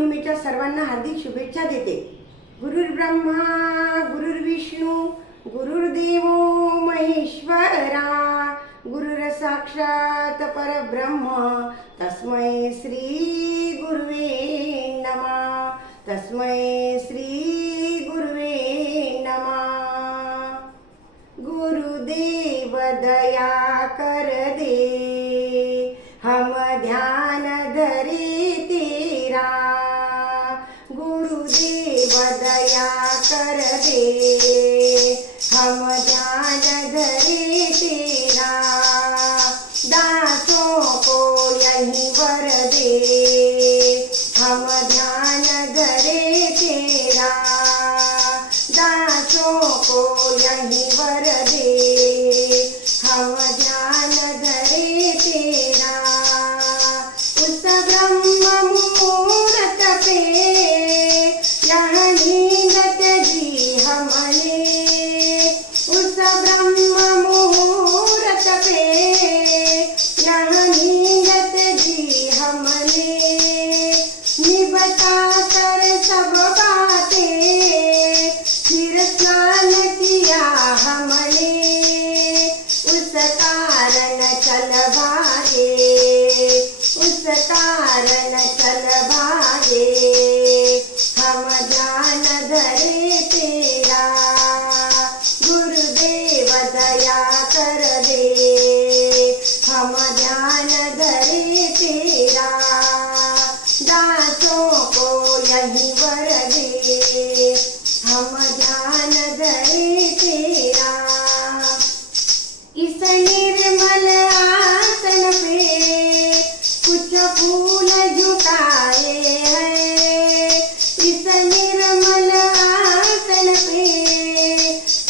गुरुपौर्णिमेच्या सर्वांना हार्दिक शुभेच्छा देते. गुरुर्ब्रह्मा गुरुर्विष्णू गुरुर्देवो महेश्वरा, गुरुर साक्षात परब्रह्म तस्मै श्री गुरुवे नमः. तस्मै श्री गुरुवे नमः. गुरुदेव दया कर दे, हम ध्यान धरे तेरा. गुरुदेव दया कर दे, हम ध्यान धरे तेरा. दासों को यही वर दे, हम ध्यान धरे तेरा. दासों को यही वर दे, हम ध्यान धरे तेरा. उस ब्रह्म मुहूर्त पे यह नींद त्यागी हमने. उस ब्रह्म मुहूर्त पे यह नींद त्यागी हमने. निबटा कर सब बातें फिर स्नान किया हमने. उस कारण चल भागे, उस कारण चल भागे, हम ध्यान धरे तेरा. गुरुदेव दया कर दे, हम ध्यान धरे तेरा. दासों को यही वर दे, हम ध्यान धरे तेरा. इस निर्मल आसन पे कुछ फूल झुकाए हैं. इस निर्मल आसन पे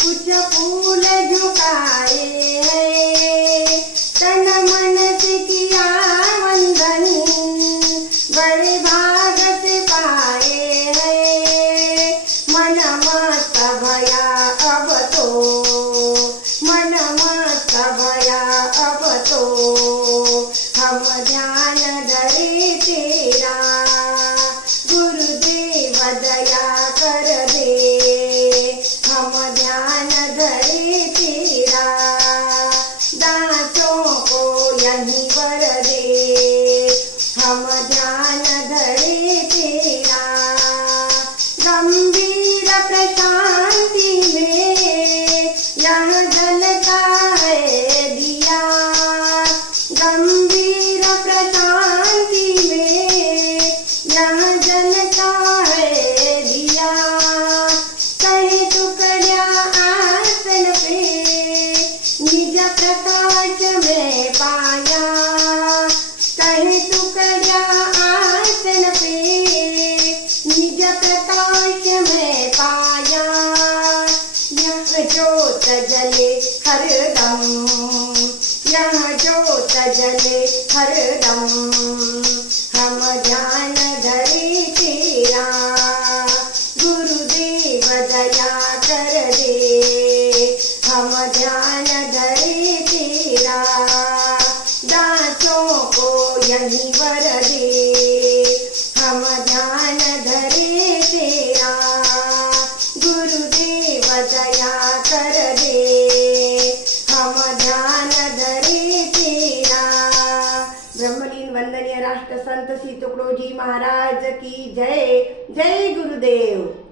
कुछ फूल झुकाए हैं. तन मन से किया वंदन, बड़े भाग से पाए हैं. मन मस्त भया अब तो, मन मस्त भया अब तो, हम ध्यान धरे तेरा. गुरुदेव दया कर दे, हम ध्यान धरे तेरा. दासों को यही वर दे, हम ध्यान धरे तेरा. गंभीर प्रशांति में यह जलता है दिया. गंभीर प्रशांति में यह जलता है दिया. कहीं टुकड़िया आसन पे निज प्रकाश में पाया. कहीं टुकड़िया आसन पे निज प्रकाश में पाया. यह ज्योत जले हरदम, यह ज्योत जले हरदम, हम ध्यान धरे तेरा. गुरुदेव दया कर दे, हम ध्यान धरे तेरा. दासों को यही वर दे, हम ध्यान धरे तेरा. गुरुदेव दया कर दे, हम ध्यान धरे तेरा. ब्रह्मलीन वंदनीय राष्ट्र संत श्री तुकडोजी महाराज की जय. जय गुरुदेव.